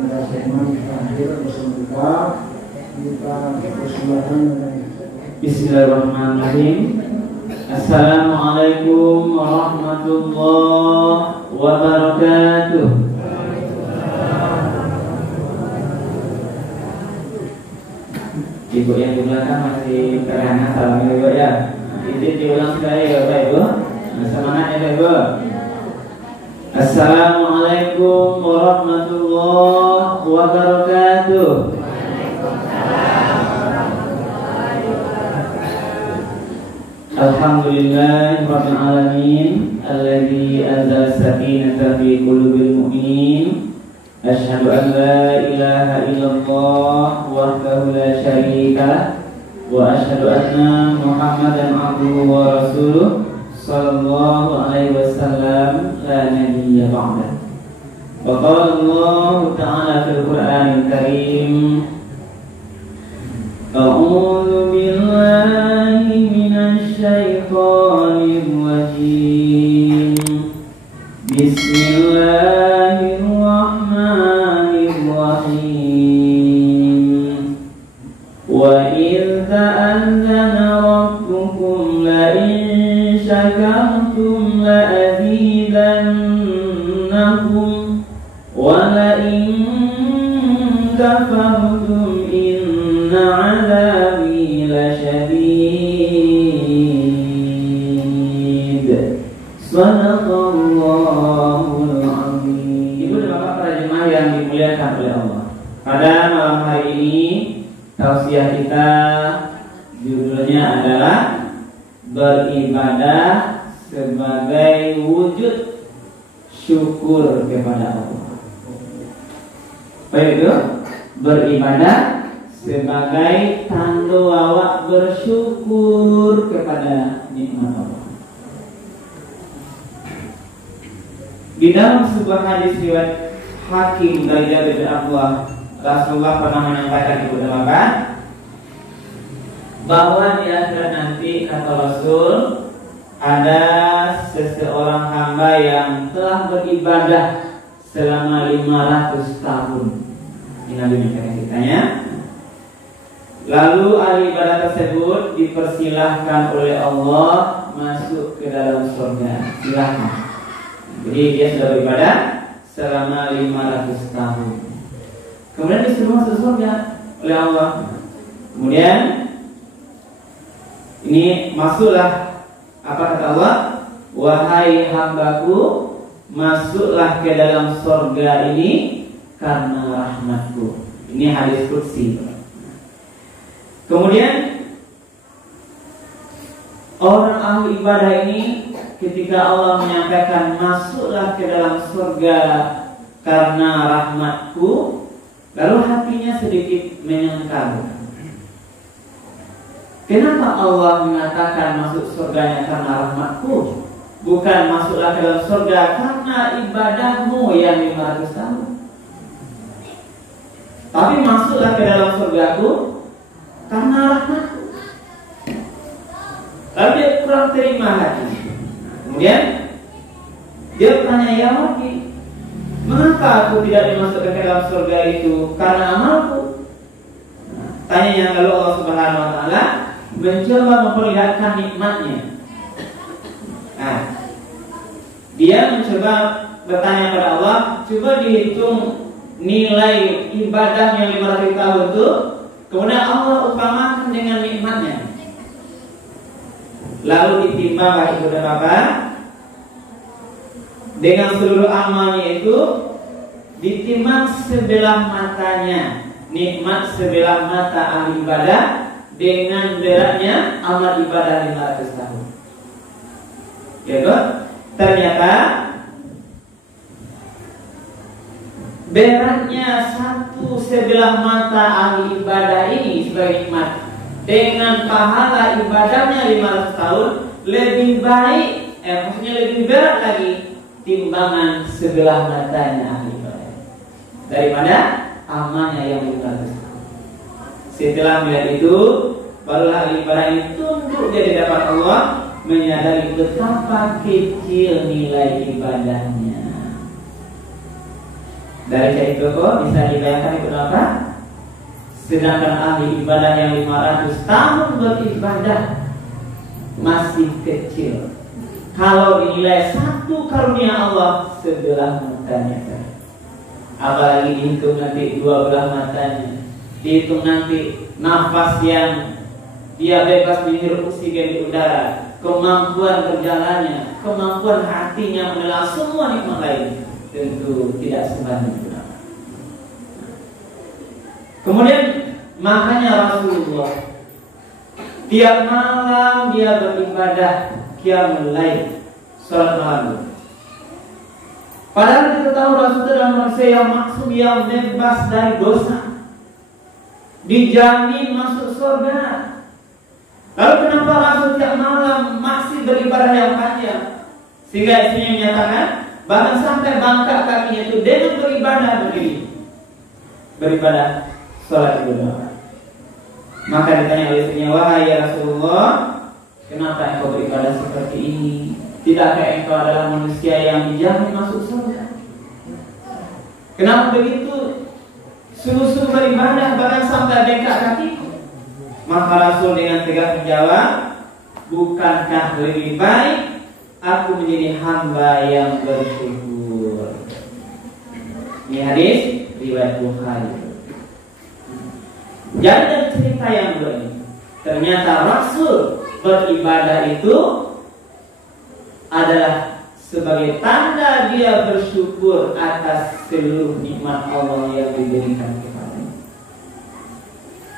pada segmen terakhir bersama kita persilakan. Bismillahirrahmanirrahim. Assalamualaikum warahmatullahi wabarakatuh. Ibu yang di belakang masih terhana salam ibu ya. Izin diulang sekali ya Bapak Ibu. Semangat ya Ibu. Assalamualaikum warahmatullahi wabarakatuh. Alhamdulillah rabbil alamin alladzi anzala sakinata fi qulubil mu'minin. Asyhadu an la ilaha illallah wahdahu la syarika lah wa asyhadu anna Muhammadan abduhu wa rasuluh sallallahu alaihi wasallam la nabiyya ba'da. Wa qala Allah ta'ala fil Qur'anil Karim, a'udzu billahi minasy syaithanir rajim. Bismillahirrahmanirrahim. Wa idh ta'adzana rabbukum la in syakartum la azidannakum wa la in kafartum inna 'adzabi lasyadid. Sadaqallahul azim. Ibu dan bapak para jemaah yang dimuliakan oleh Allah, pada malam hari ini tausiah kita judulnya adalah beribadah sebagai wujud syukur kepada Allah. Baik itu, beribadah sebagai tanda awak bersyukur kepada nikmat Allah. Di dalam sebuah hadis riwayat Hakim dari Jabir bin Abdullah, Rasulullah pernah menyampaikan kepada Bapak bahwa di akhirat nanti, kata Rasul, ada seseorang hamba yang telah beribadah selama 500 tahun. Ini Nabi menyampaikan ceritanya. Lalu ahli ibadah tersebut dipersilahkan oleh Allah masuk ke dalam surga. Silahkan. Jadi dia sudah beribadah selama 500 tahun. Kemudian disuruh masuk surga oleh Allah. Kemudian ini masuklah, apa kata Allah? Wahai hambaku, masuklah ke dalam surga ini karena rahmatku. Ini hadis qudsi. Kemudian orang ahli ibadah ini ketika Allah menyampaikan masuklah ke dalam surga karena rahmatku, lalu hatinya sedikit menyangkal. Kenapa Allah mengatakan masuk surganya karena rahmatku, bukan masuklah ke dalam surga karena ibadahmu yang 500 tahun? Tapi masuklah ke dalam surgaku karena rahmatku. Lalu dia kurang terima hati. Kemudian dia bertanya, ya Rabbi, mengapa aku tidak dimasukkan ke dalam surga itu karena amalku? Tanyanya lalu Allah Subhanahu wa taala mencoba memperlihatkan nikmatnya. Dia mencoba bertanya kepada Allah, coba dihitung nilai ibadah yang 500 tahun itu, kemudian Allah upamakan dengan nikmatnya. Lalu ditimbang oleh ibu dan bapak, dengan seluruh amalnya itu ditimbang sebelah matanya, nikmat sebelah mata ahli ibadah dengan beratnya amal ibadah 500 tahun. Gitu? Ternyata beratnya satu sebelah mata ahli ibadah ini sebagai nikmat dengan pahala ibadahnya 500 tahun lebih baik, maksudnya lebih berat lagi timbangan sebelah matanya ahli ibadah daripada amalnya yang 500 tahun. Setelah melihat itu, barulah ahli ibadah ini tunduk di hadapan Allah, menyadari betapa kecil nilai ibadahnya. Dari cari toko bisa dibayangkan itu apa? Sedangkan ahli ibadah yang 500 tahun beribadah masih kecil. Kalau dinilai satu karunia Allah sebelah matanya, apalagi dihitung nanti dua belah matanya, dihitung nanti nafas yang dia bebas menghirup oksigen di udara, kemampuan berjalannya, kemampuan hatinya menelan semua nikmat lain, tentu tidak sebanding. Kemudian makanya Rasulullah tiap malam dia beribadah qiyamul lail, salat malam. Padahal kita tahu Rasulullah adalah manusia yang maksum, yang bebas dari dosa, dijamin masuk surga. Lalu kenapa Rasul tiap malam masih beribadah yang panjang? Sehingga istrinya menyatakan bahkan sampai bangkak kakinya itu dengan beribadah berdiri, beribadah salat ibadah. Maka ditanya oleh istrinya, wahai ya Rasulullah, kenapa engkau beribadah seperti ini? Tidakkah engkau adalah manusia yang dijamin masuk surga? Kenapa begitu sungguh-sungguh beribadah bahkan sampai bengkak kakiku? Maka Rasul dengan tegas menjawab, bukankah lebih baik aku menjadi hamba yang bersyukur? Ini hadis riwayat Bukhari. Jadi dari cerita yang dua ini, ternyata Rasul beribadah itu adalah sebagai tanda dia bersyukur atas seluruh nikmat Allah yang diberikan kepadanya.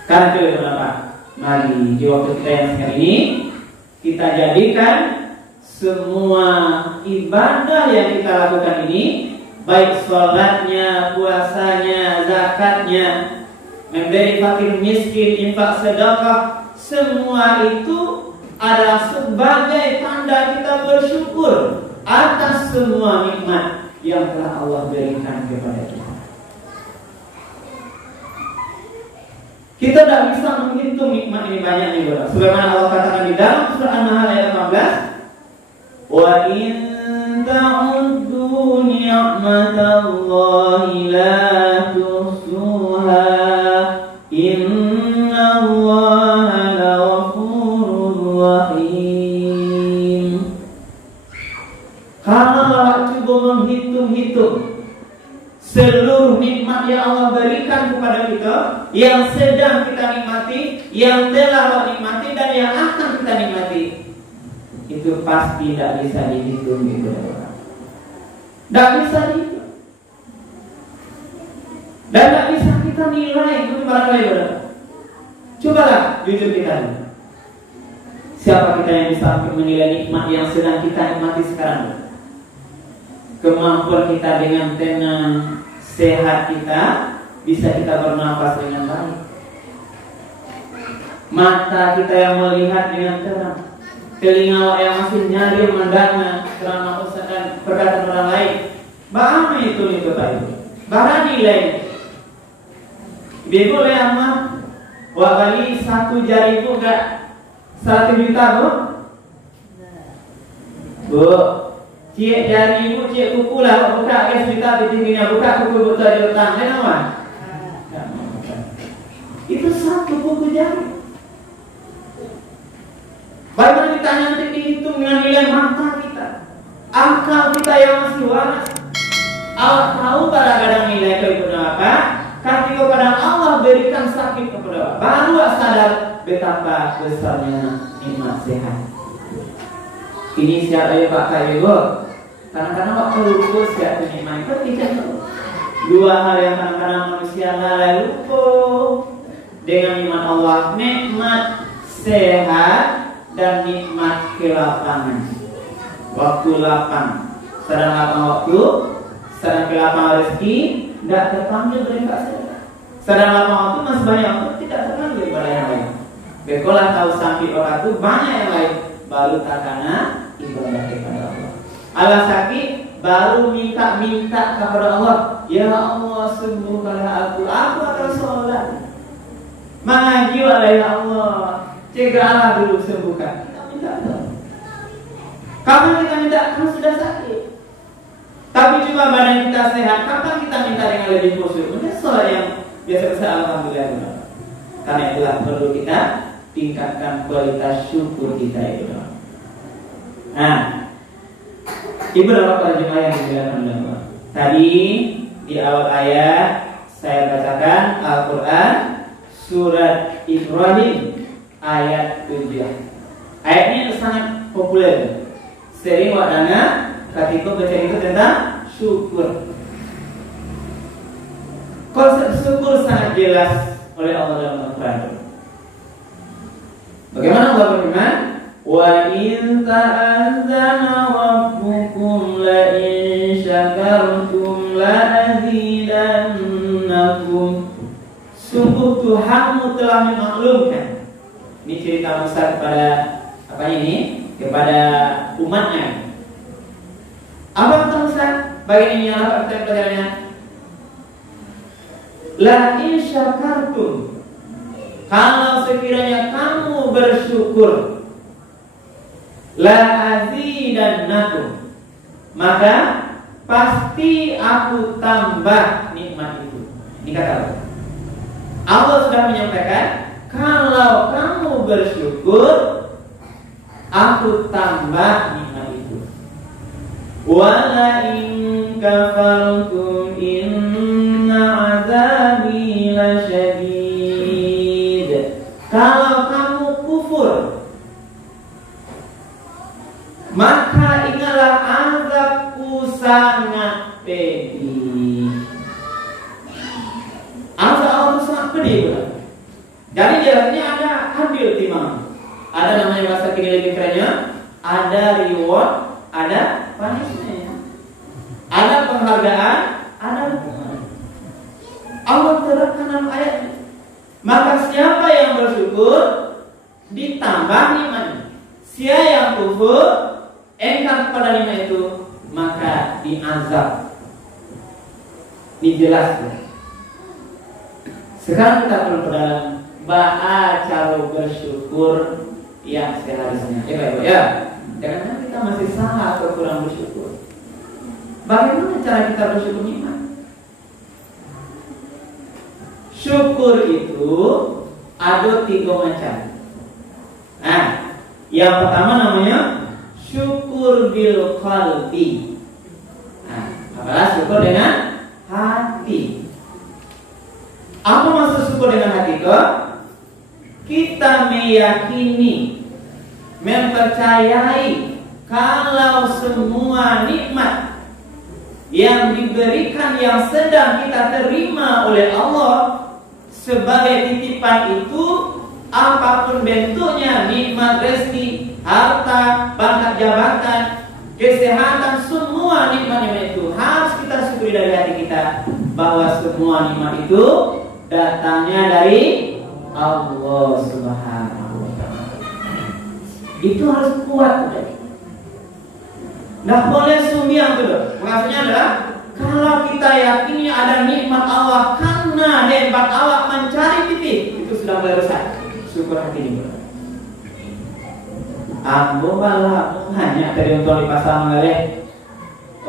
Karena itu kenapa? Mari di waktu kita yang sekarang ini kita jadikan semua ibadah yang kita lakukan ini, baik sholatnya, puasanya, zakatnya, memberi fakir miskin, infak sedekah, semua itu adalah sebagai tanda kita bersyukur atas semua nikmat yang telah Allah berikan kepada kita. Kita tidak bisa menghitung nikmat ini banyak nih, Bapak. Sebagaimana Allah katakan di dalam surah An-Nahl ayat 15, wa in ta'uddu ni'matallahi la tuhsuha innallaha laghafurur rahim. Kalau coba menghitung-hitung seluruh nikmat yang Allah berikan kepada kita, yang sedang kita nikmati, yang telah Allah nikmati, dan yang akan kita nikmati, itu pasti tidak bisa dihitung gitu. Tidak bisa dihitung. Dan tidak bisa kita nilai itu barangkali benar. Cobalah jujur kita dulu. Siapa kita yang bisa menilai nikmat yang sedang kita nikmati sekarang? Kemampuan kita dengan tenang, sehat kita, bisa kita bernafas dengan baik. Mata kita yang melihat dengan terang, telinga yang masih nyari mendengar ceramah ustaz dan perkataan orang lain. Bagaimana itu tadi? Bagaimana nilai? Dia boleh amat. Wah kali satu jari itu enggak 1 juta, Bu? Bu, cie jari ibu, cie kuku lah, buka ke 1 juta di tingginya, buka kuku betul di letak, kenapa? Itu 1 kuku jari. Bagaimana kita nanti dihitung dengan nilai mata kita, akal kita yang masih waras. Allah tahu kadang-kadang nilai itu apa? Ketika pada Allah berikan sakit kepada baru sadar betapa besarnya nikmat sehat. Ini siapa ya Pak Kayu? Kadang-kadang waktu lupa siapa nikmat itu tidak tahu. 2 hal yang kadang-kadang manusia lalai lupa dengan nikmat Allah, nikmat sehat dan nikmat kelapangan. Waktu lapang, sedang lapang waktu, sedang kelapangan rezeki, tidak terpanggil beribadah saja. Sedang lapang waktu masih banyak waktu, tidak terpanggil beribadah yang lain. Bekolah tahu sampai orang itu banyak yang lain, baru takana ibadah kepada Allah. Allah sakit, baru minta kepada Allah, ya Allah sembuhkanlah aku akan sholat. Mengaji ya Allah, cegahlah dulu sembuhkan. Kita minta Allah. Kapan kita minta? Kalau sudah sakit. Tapi juga badan kita sehat. Kapan kita minta dengan lebih khusyuk. Mungkin sholat yang biasa-biasa alhamdulillah. Karena itulah perlu kita tingkatkan kualitas syukur kita itu. Nah, ibu dan bapak jemaah yang dimuliakan Allah. Tadi di awal ayat saya bacakan Al-Quran surat Ibrahim ayat 7. Ayat ini sangat populer. Sering wadana ketika baca itu tentang syukur. Konsep syukur sangat jelas oleh Allah dalam Al-Quran. Bagaimana Allah berfirman? Wa in ta'azzana rabbukum la in syakartum la azidannakum. Sungguh Tuhanmu telah memaklumkan. Ini cerita Musa kepada apa ini? Kepada umatnya. Apa kata Musa? Bagian ini apa pelajarannya? La in syakartum. Kalau sekiranya kamu bersyukur, la azidannakum, maka pasti aku tambah nikmat itu. Ini kata Allah. Allah sudah menyampaikan, kalau kamu bersyukur, aku tambah nikmat itu. Wala in kafartum inna azabi lasyadid. Kalau kamu kufur, maka ingatlah azabku sangat pedih. Azab Allah sangat pedih. Jadi jalannya ada ambil timang. Ada namanya bahasa kini lebih kerennya, ada reward, ada punishment. Ada penghargaan, ada hukuman. Allah terangkan dalam ayat ini. Maka siapa yang bersyukur ditambah nikmatnya. Siapa yang kufur engkar kepada nikmat itu, maka diazab. Dijelaskan. Sekarang kita perlu dalam ba'a cara bersyukur yang seharusnya. Ya. Jangan kita masih salah atau kurang bersyukur. Bagaimana cara kita bersyukur nikmat? Syukur itu ada 3 macam. Nah, yang pertama namanya syukur bil qalbi. Nah, apalah syukur dengan hati. Apa maksud syukur dengan hati itu? Kita meyakini, mempercayai kalau semua nikmat yang diberikan, yang sedang kita terima oleh Allah sebagai titipan itu, apapun bentuknya, nikmat rezeki, harta, pangkat jabatan, kesehatan, semua nikmat-nikmat itu harus kita syukuri dari hati kita, bahwa semua nikmat itu datangnya dari Allah Subhanahu wa ta'ala. Itu harus kuat. Nah, boleh sumiang dulu. Maksudnya adalah kalau kita yakini ada nikmat Allah karena hebat Allah mencari titik, itu sudah mulai besar. Syukur hati ini. Ambo malah hanya dari untuk di pasar mengalih.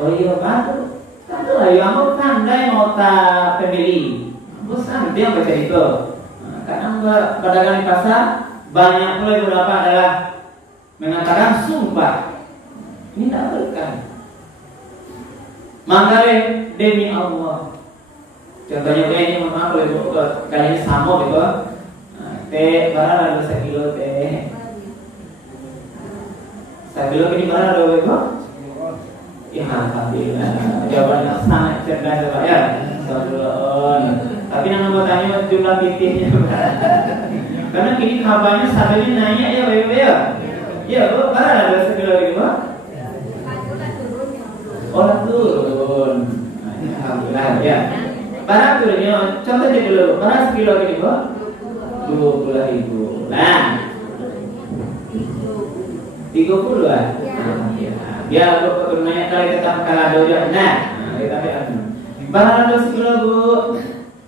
Oh iya bantu. Tentu lah, ya ambo pandai nota pembeli. Ambo sangat dia baca itu. Karena pedagang di pasar banyak pula beberapa adalah mengatakan sumpah ini tidak berkah. Maka demi Allah. Contohnya ini maaf ibu, kali ini sama gitu. Teh barang ada 1 kilo teh. 1 kilo ini barang ada berapa? Ya alhamdulillah. Jawabannya sangat cerdas Pak ya. Sabrun. Tapi yang mau tanya jumlah titiknya. Karena kini kabarnya satunya nanya ya Bapak ya. Ya Bu, barang ada 1 kilo ini Pak. Orang turun. Alhamdulillah ya. Barang turunnya, contoh aja dulu. Barang 1 kilo ini Pak. 20.000. Nah, 30 lah. Biar lu keturunannya kali tetap kalah dojo. Nah, kita lihat. Barang 1 kilo Bu.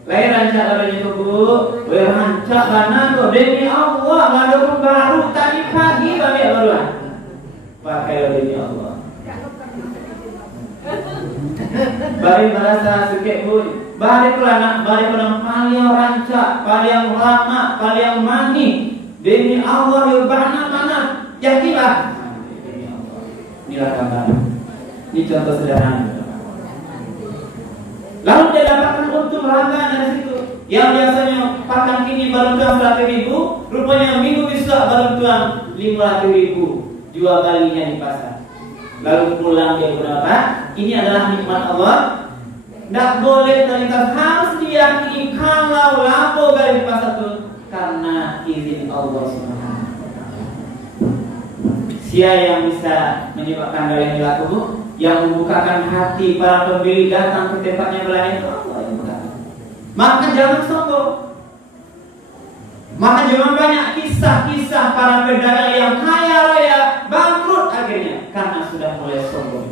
Lain rancak adanya itu Bu. Rancak karena tuh demi Allah lalu baru tadi pagi kami baruan. Pakai demi Allah. Bari merasa suke bui. Bari kelana, bari kelana paling rancak, paling lama, paling mani. Demi Allah yubahna mana? Yakinlah. Demi Allah. Inilah gambaran. Ini contoh sederhana. Lalu dia dapatkan untung langganan dari situ. Yang biasanya pakan kini baru tuang 100.000, rupanya minggu besok baru tuang 500.000. Dua kalinya di pasar. Lalu pulang dia berapa? Ini adalah nikmat Allah. Tidak boleh terlintas, harus diyakini kalau lapo dari pasar itu karena izin Allah Subhanahu. Siapa yang bisa menyebabkan kalian laku? Yang membukakan hati para pembeli datang ke tempatnya belanja itu Allah yang buka. Maka jangan sombong. Maka jangan banyak kisah-kisah para pedagang yang kaya raya bangkrut akhirnya karena sudah mulai sombong.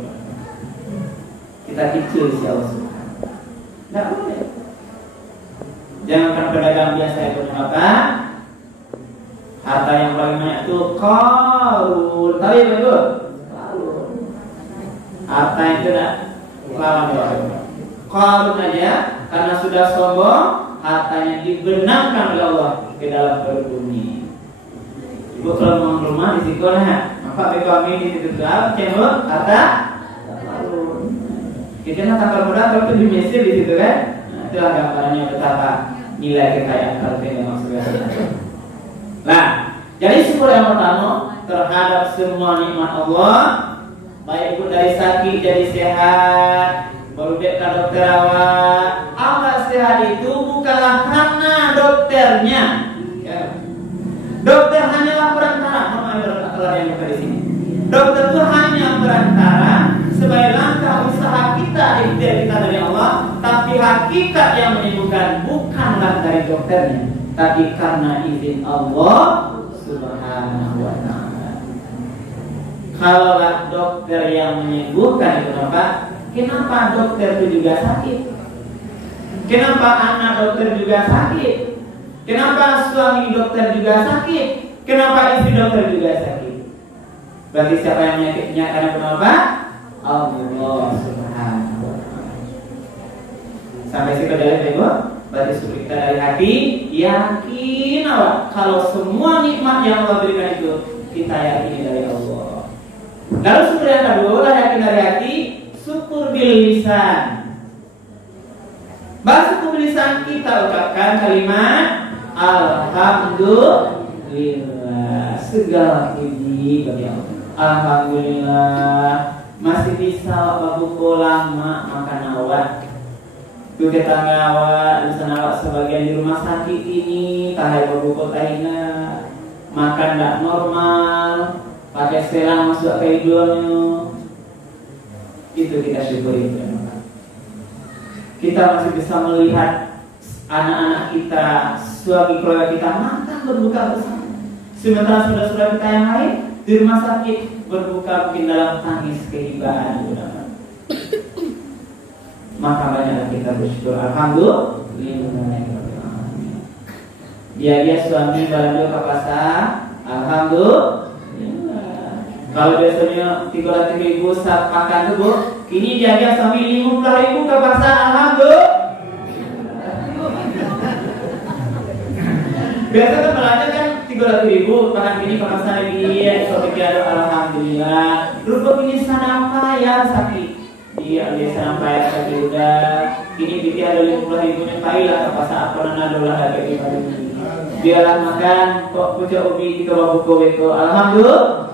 Kita kecil si Allah Subhanahu. Tidak boleh. Jangankan pedagang biasa itu apa? Harta yang paling banyak itu Qarun. Tahu ya betul? Qarun. Harta itu dah lawan doa. Qarun aja karena sudah sombong, hartanya dibenamkan oleh Allah ke dalam perut bumi. Ibu kalau mau rumah di situ nah, maka kami di situ dalam cendol harta Qarun. Kita nak kapal muda kalau itu di Mesir di situ kan? Nah, itulah gambarannya betapa nilai kekayaan harta yang maksudnya. Nah, jadi syukur yang pertama terhadap semua nikmat Allah, baik itu dari sakit jadi sehat, baru dia ke dokter awak. Awak sehat itu bukanlah karena dokternya. Ya. Dokter hanyalah perantara. Kalau yang buka di sini, dokter itu hanya perantara sebagai langkah usaha kita ikhtiar kita dari Allah. Tapi hakikat yang menyembuhkan bukanlah dari dokternya, tapi karena izin Allah Subhanahu wa ta'ala. Kalaulah dokter yang menyembuhkan itu apa? Kenapa dokter itu juga sakit? Kenapa anak dokter juga sakit? Kenapa suami dokter juga sakit? Kenapa istri dokter juga sakit? Berarti siapa yang menyakitnya karena kenapa? Allah Subhanahu wa ta'ala. Sampai situ dari Ibu. Berarti syukur kita dari hati, yakin awak kalau semua nikmat yang Allah berikan itu kita yakini dari Allah. Lalu syukur yang kedua, yakin dari hati, syukur bil lisan. Bahasa syukur bil lisan kita ucapkan kalimat Alhamdulillah, segala puji bagi Allah. Alhamdulillah masih bisa babuku lama makan awak. Itu tetangga awak, misalnya awak sebagian di rumah sakit ini, tahai berbuka tahina, makan tak normal, pakai selang masuk ke hidungnya. Itu kita syukuri. Kita masih bisa melihat anak-anak kita, suami keluarga kita makan berbuka bersama. Sementara saudara-saudara kita yang lain di rumah sakit berbuka mungkin dalam tangis kehibaan. Maka banyaklah kita bersyukur. Alhamdulillah. Dia suami barang ke pasar. Alhamdulillah. Kalau biasanya 300.000 saat makan tu, kini dia suami 50.000 ke pasar. Alhamdulillah. Biasa kan belanja kan 300.000, makan kini ke pasar dia seperti ada alhamdulillah. Rupa ini sana apa ya sakit. Dia sampai ke udah ini dia ada 50.000 nya kailah ke pasar apa nana dolar harga di pagi. Biarlah makan kok pucuk ubi kita bawa buku itu. Alhamdulillah.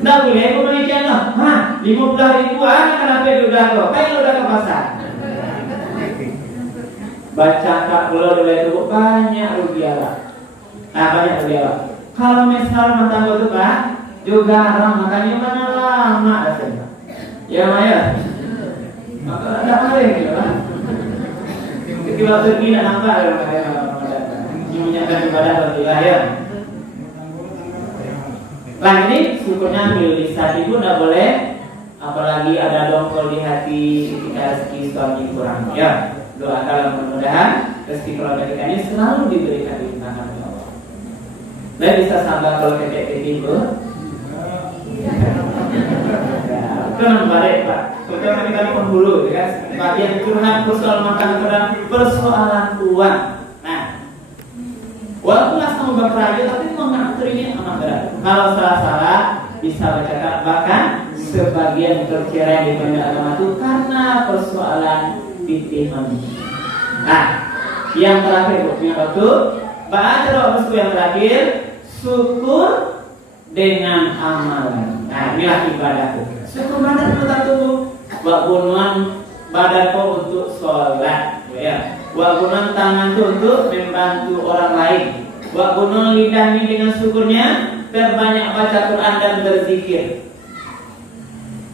Nah boleh aku mengikan lah. 50.000 kenapa udah kok? Kayak udah ke pasar. Baca tak pulau dulu itu banyak rupiah. Banyak rupiah. Kalau misal rumah tangga itu kan juga orang makannya mana lama rasanya. Ya Maya, maka ada apa yang kita lah? Ketika pergi nak nampak ada yang menyatakan ibadah Alhamdulillah ya. Lah ini syukurnya bil lisan ibu tidak boleh, apalagi ada dongkol di hati ketika rezeki suami kurang. Ya, doakan mudah-mudahan rezeki keluarga kita ini selalu diberikan limpahan oleh Allah. Dan bisa sabar kalau ketik ibu. Kan balik Pak. terutama kita di penghulu, ya kan? Bagian curhat persoalan makan kurang, persoalan uang. Nah, walaupun sama bekerja, tapi mengatur ini amat berat. Kalau salah-salah bisa bercakap, bahkan sebagian perceraian di dunia agama itu karena persoalan titihan. Nah, yang terakhir buktinya waktu baca yang terakhir, syukur dengan amalan. Nah, inilah ibadah. Syukur badan kita tubuh. Wa gunuan badanku untuk sholat, ya. Wa gunuan tangan untuk membantu orang lain. Wa gunuan lidahnya dengan syukurnya berbanyak baca Quran dan berzikir.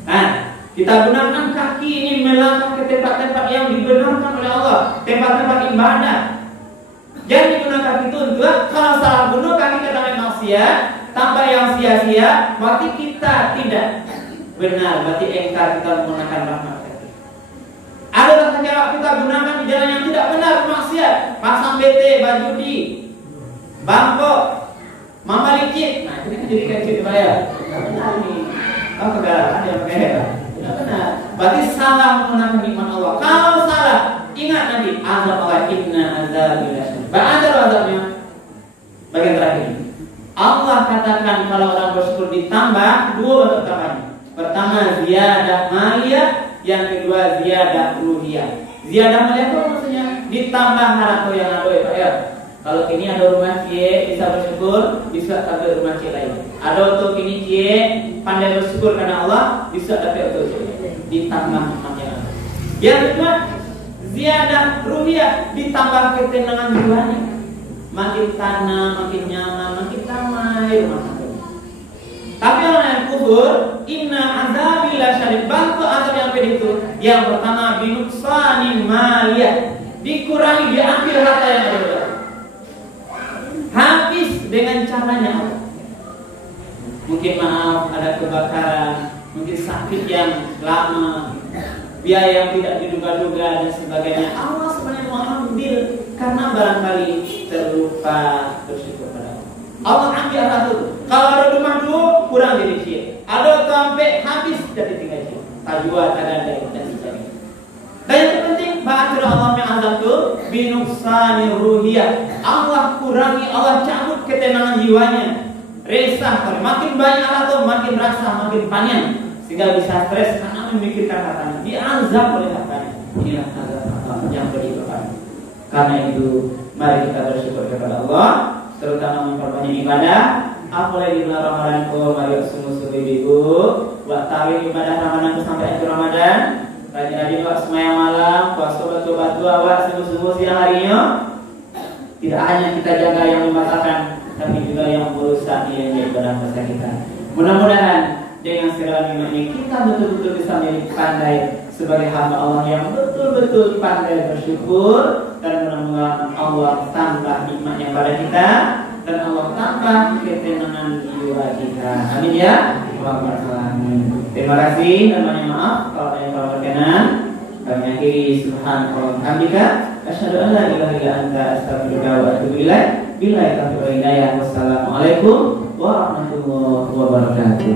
Nah, kita gunakan kaki ini melangkah ke tempat-tempat yang dibenarkan oleh Allah, tempat-tempat ibadah. Jangan digunakan kaki itu untuk kalau salah guna kaki kita maksiat, tanpa yang sia-sia, berarti kita tidak benar, berarti engkar kita menggunakan rahmat kaki. Ada tata cara kita gunakan di jalan yang tidak benar, maksiat, pasang BT, baju di, bangkok, mama licin. Nah, ini kan jadi kayak gitu ya. Tidak benar nih. Oh, kegalaan yang kayak tidak benar. Berarti salah menggunakan nikmat Allah. Kalau salah, ingat nanti azab Allah, inna azabil lasyadid. Ba'adar azabnya bagian terakhir. Allah katakan kalau orang bersyukur ditambah dua bentuk tambahan. Pertama ziyadah maliyah, yang kedua ziyadah ruhiyah. Ziyadah maliyah itu maksudnya ditambah harta yang ada ya. Kalau ini ada rumah cie bisa bersyukur, bisa dapat rumah cie lain. Ada untuk ini cie pandai bersyukur karena Allah, bisa dapat untuk ditambah nikmatnya. Yang kedua ziyadah ruhiyah, ditambah ketenangan jiwanya. Makin tanam, makin nyaman, makin damai rumah tangga. Tapi orang yang kufur, inna azabil lasyadid, bantu azab yang begitu. Yang pertama binuksanin maliyah, dikurangi, diambil harta yang ada. Habis dengan caranya. Mungkin maaf ada kebakaran, mungkin sakit yang lama, biaya yang tidak diduga-duga dan sebagainya. Allah sebenarnya mau ambil karena barangkali terlupa bersyukur pada Allah. Allah ambil satu. Kalau ada rumah dulu kurang jadi cil. Ada sampai habis jadi tinggal cil. Tajwa, tagada dan sebagainya. Dan yang terpenting ba'athir Allah yang azab itu binuksani ruhiyah. Allah kurangi, Allah cabut ketenangan jiwanya. Resah, makin banyak atau makin rasa, makin panjang, sehingga bisa stres karena memikirkan hartanya. Diazab oleh hartanya. Inilah azab yang berlipat. Karena itu mari kita bersyukur kepada Allah, terutama memperbanyak ibadah. Apalagi bulan Ramadan ko mari sungguh-sungguh ibu buat tawi ibadah Ramadan sampai akhir Ramadan. Rajin-rajin buat semayang malam, puasa batu-batu awak sungguh-sungguh siang harinya. Tidak hanya kita jaga yang membatalkan, tapi juga yang merusak yang ibadah puasa kita. Mudah-mudahan dengan segala nikmat ini kita betul-betul bisa menjadi pandai sebagai hamba Allah yang betul-betul pandai bersyukur, dan mudah-mudahan Allah tambah nikmatnya pada kita dan Allah tambah ketenangan jiwa kita. Amin ya. Terima kasih dan banyak maaf kalau ada yang kurang berkenan. Kami akhiri subhanallah hamdika asyhadu an la ilaha illa anta astaghfiruka wa atubu ilaik. Billahi taufiq wal hidayah. Wassalamualaikum warahmatullahi wabarakatuh.